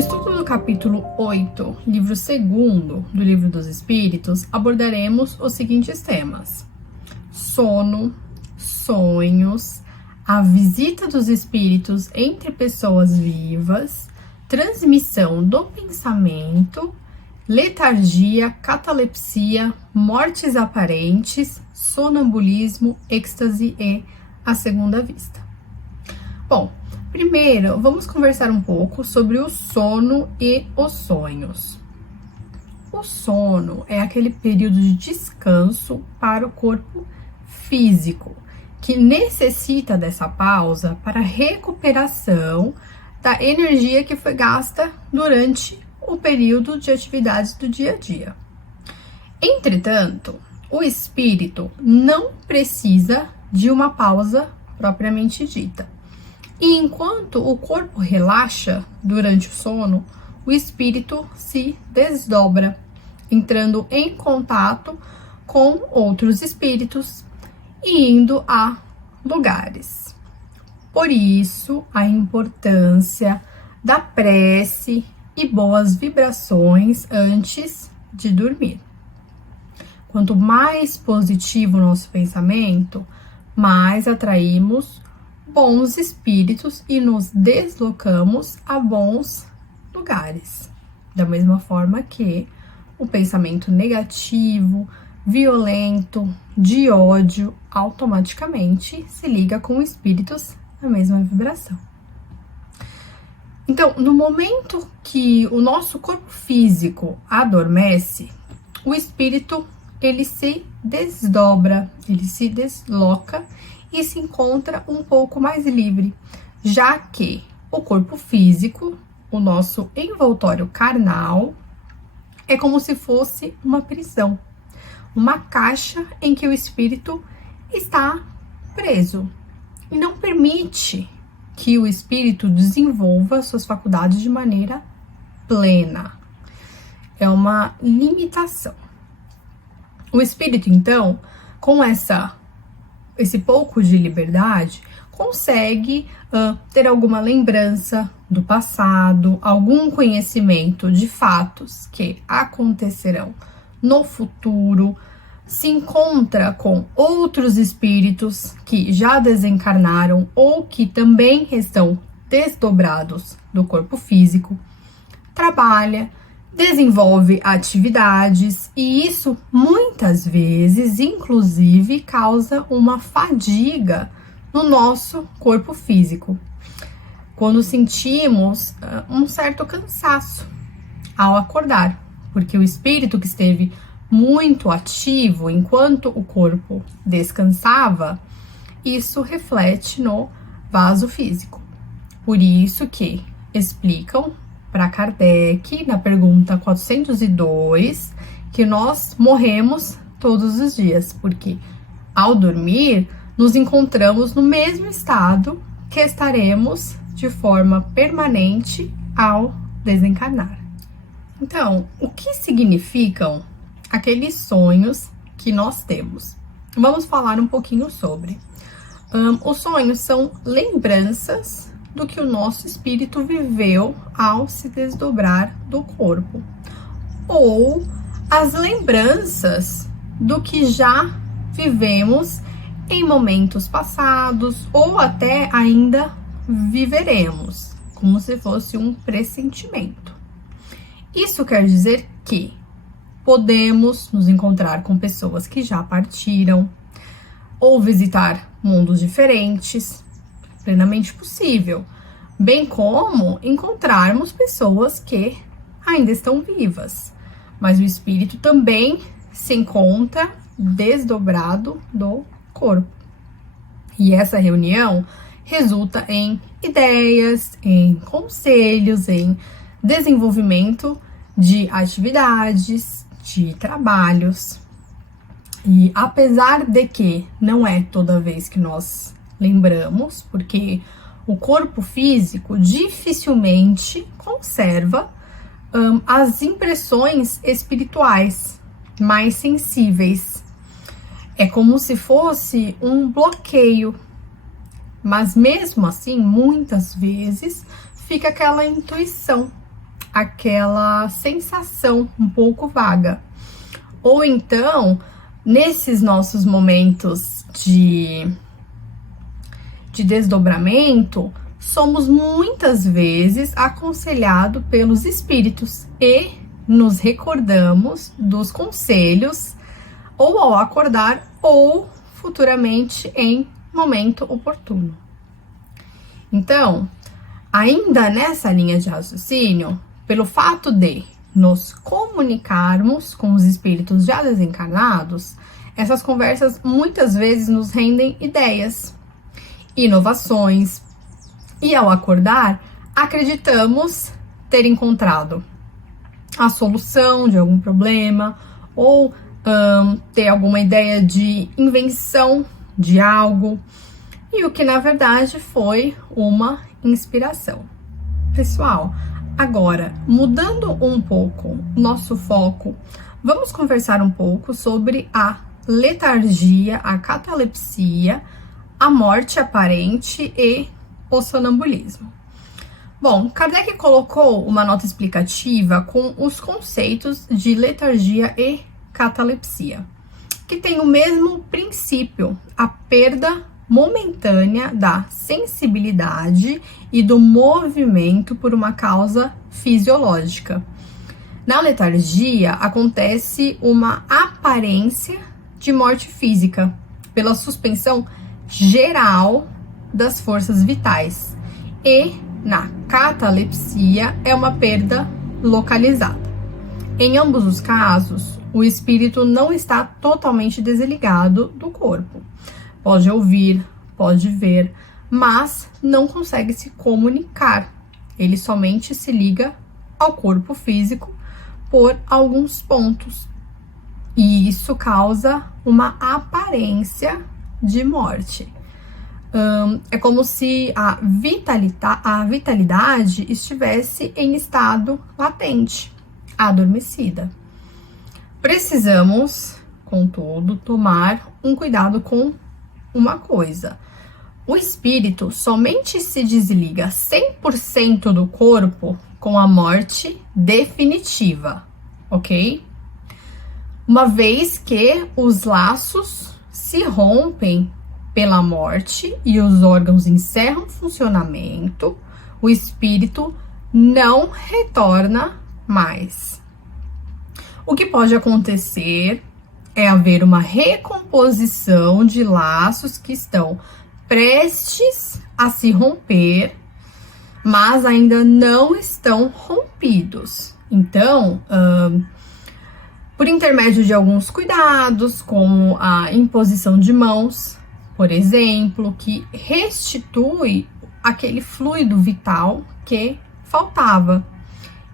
estudo do capítulo 8, livro 2º do Livro dos Espíritos, abordaremos os seguintes temas: sono, sonhos, a visita dos espíritos entre pessoas vivas, transmissão do pensamento, letargia, catalepsia, mortes aparentes, sonambulismo, êxtase e a segunda vista. Bom, primeiro vamos conversar um pouco sobre o sono e os sonhos. O sono é aquele período de descanso para o corpo físico, que necessita dessa pausa para recuperação da energia que foi gasta durante o período de atividades do dia a dia. Entretanto, o espírito não precisa de uma pausa propriamente dita. E enquanto o corpo relaxa durante o sono, o espírito se desdobra, entrando em contato com outros espíritos e indo a lugares. Por isso, a importância da prece e boas vibrações antes de dormir. Quanto mais positivo o nosso pensamento, mais atraímos bons espíritos e nos deslocamos a bons lugares. Da mesma forma que o pensamento negativo, violento, de ódio, automaticamente se liga com espíritos na mesma vibração. Então, no momento que o nosso corpo físico adormece, o espírito ele se desdobra, ele se desloca e se encontra um pouco mais livre, já que o corpo físico, o nosso envoltório carnal, é como se fosse uma prisão, uma caixa em que o espírito está preso e não permite que o espírito desenvolva suas faculdades de maneira plena. É uma limitação. O espírito, então, com esse pouco de liberdade, consegue ter alguma lembrança do passado, algum conhecimento de fatos que acontecerão no futuro, se encontra com outros espíritos que já desencarnaram ou que também estão desdobrados do corpo físico, trabalha, desenvolve atividades e isso muitas vezes, inclusive, causa uma fadiga no nosso corpo físico, quando sentimos um certo cansaço ao acordar, porque o espírito que esteve muito ativo enquanto o corpo descansava, isso reflete no vaso físico. Por isso que explicam para Kardec, na pergunta 402, que nós morremos todos os dias, porque ao dormir, nos encontramos no mesmo estado que estaremos de forma permanente ao desencarnar. Então, o que significam aqueles sonhos que nós temos? Vamos falar um pouquinho sobre. Os sonhos são lembranças do que o nosso espírito viveu ao se desdobrar do corpo, ou as lembranças do que já vivemos em momentos passados, ou até ainda viveremos, como se fosse um pressentimento. Isso quer dizer que podemos nos encontrar com pessoas que já partiram, ou visitar mundos diferentes, plenamente possível, bem como encontrarmos pessoas que ainda estão vivas, mas o espírito também se encontra desdobrado do corpo. E essa reunião resulta em ideias, em conselhos, em desenvolvimento de atividades, de trabalhos. E apesar de que não é toda vez que nós lembramos, porque o corpo físico dificilmente conserva as impressões espirituais mais sensíveis. É como se fosse um bloqueio, mas mesmo assim, muitas vezes, fica aquela intuição aquela sensação um pouco vaga. Ou então, nesses nossos momentos de desdobramento, somos muitas vezes aconselhados pelos espíritos e nos recordamos dos conselhos ou ao acordar ou futuramente em momento oportuno. Então, ainda nessa linha de raciocínio, pelo fato de nos comunicarmos com os espíritos já desencarnados, essas conversas muitas vezes nos rendem ideias, inovações, e ao acordar, acreditamos ter encontrado a solução de algum problema ou ter alguma ideia de invenção de algo, e o que na verdade foi uma inspiração. Pessoal, agora, mudando um pouco nosso foco, vamos conversar um pouco sobre a letargia, a catalepsia, a morte aparente e o sonambulismo. Bom, Kardec colocou uma nota explicativa com os conceitos de letargia e catalepsia, que tem o mesmo princípio, a perda momentânea da sensibilidade e do movimento por uma causa fisiológica. Na letargia, acontece uma aparência de morte física, pela suspensão geral das forças vitais, e na catalepsia é uma perda localizada. Em ambos os casos, o espírito não está totalmente desligado do corpo. Pode ouvir, pode ver, mas não consegue se comunicar. Ele somente se liga ao corpo físico por alguns pontos. E isso causa uma aparência de morte. É como se a vitalidade estivesse em estado latente, adormecida. Precisamos, contudo, tomar um cuidado com uma coisa. O espírito somente se desliga 100% do corpo com a morte definitiva, ok? Uma vez que os laços se rompem pela morte e os órgãos encerram funcionamento, o espírito não retorna mais. O que pode acontecer é haver uma recomposição de laços que estão prestes a se romper, mas ainda não estão rompidos. Então, por intermédio de alguns cuidados, como a imposição de mãos, por exemplo, que restitui aquele fluido vital que faltava.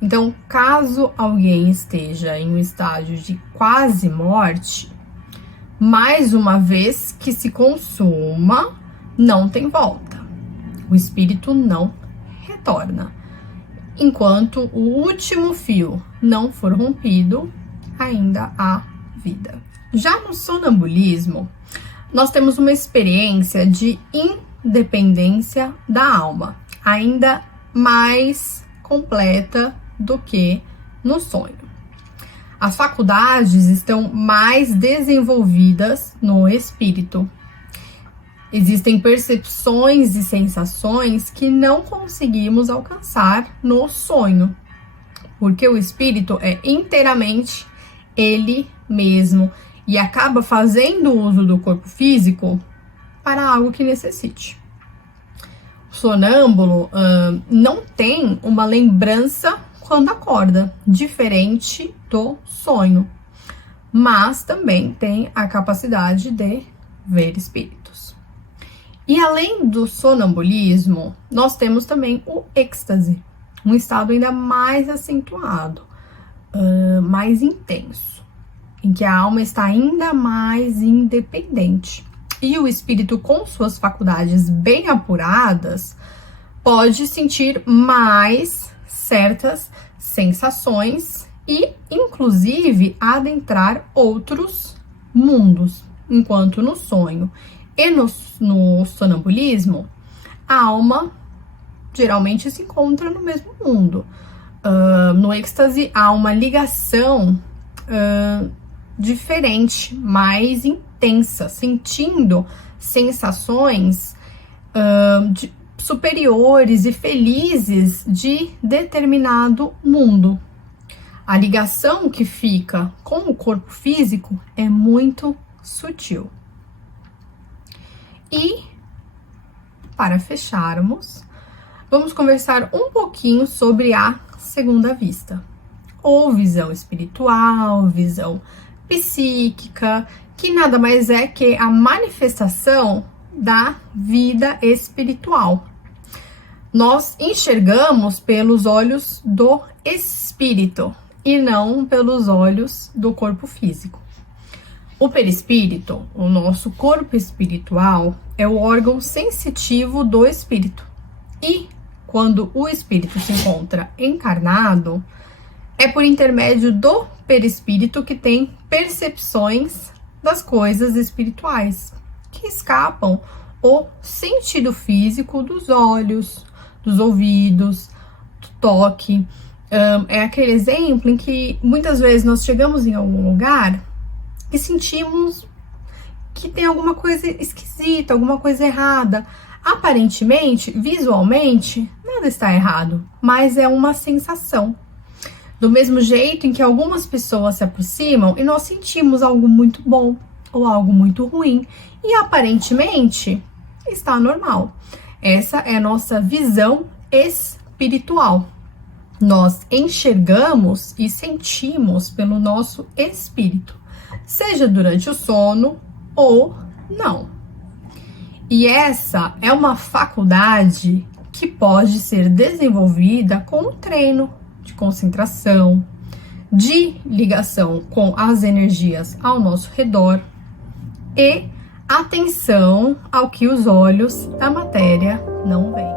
Então, caso alguém esteja em um estágio de quase morte, mais uma vez que se consuma, não tem volta. O espírito não retorna. Enquanto o último fio não for rompido, ainda há vida. Já no sonambulismo, nós temos uma experiência de independência da alma, ainda mais completa do que no sonho. As faculdades estão mais desenvolvidas no espírito. Existem percepções e sensações que não conseguimos alcançar no sonho, porque o espírito é inteiramente ele mesmo e acaba fazendo uso do corpo físico para algo que necessite. O sonâmbulo não tem uma lembrança quando acorda, diferente do sonho, mas também tem a capacidade de ver espíritos. E além do sonambulismo, nós temos também o êxtase, um estado ainda mais acentuado, mais intenso, em que a alma está ainda mais independente. E o espírito, com suas faculdades bem apuradas, pode sentir mais certas sensações e, inclusive, adentrar outros mundos, enquanto no sonho e no sonambulismo, a alma geralmente se encontra no mesmo mundo. No êxtase há uma ligação diferente, mais intensa, sentindo sensações superiores e felizes de determinado mundo. A ligação que fica com o corpo físico é muito sutil. E, para fecharmos, vamos conversar um pouquinho sobre a segunda vista, ou visão espiritual, visão psíquica, que nada mais é que a manifestação da vida espiritual. Nós enxergamos pelos olhos do espírito e não pelos olhos do corpo físico. O perispírito, o nosso corpo espiritual, é o órgão sensitivo do espírito. E quando o espírito se encontra encarnado, é por intermédio do perispírito que tem percepções das coisas espirituais, que escapam o sentido físico dos olhos, dos ouvidos, do toque. É aquele exemplo em que muitas vezes nós chegamos em algum lugar e sentimos que tem alguma coisa esquisita, alguma coisa errada. Aparentemente, visualmente, nada está errado, mas é uma sensação. Do mesmo jeito em que algumas pessoas se aproximam e nós sentimos algo muito bom ou algo muito ruim, e aparentemente está normal. Essa é a nossa visão espiritual. Nós enxergamos e sentimos pelo nosso espírito, seja durante o sono ou não. E essa é uma faculdade que pode ser desenvolvida com um treino de concentração, de ligação com as energias ao nosso redor e atenção ao que os olhos da matéria não veem.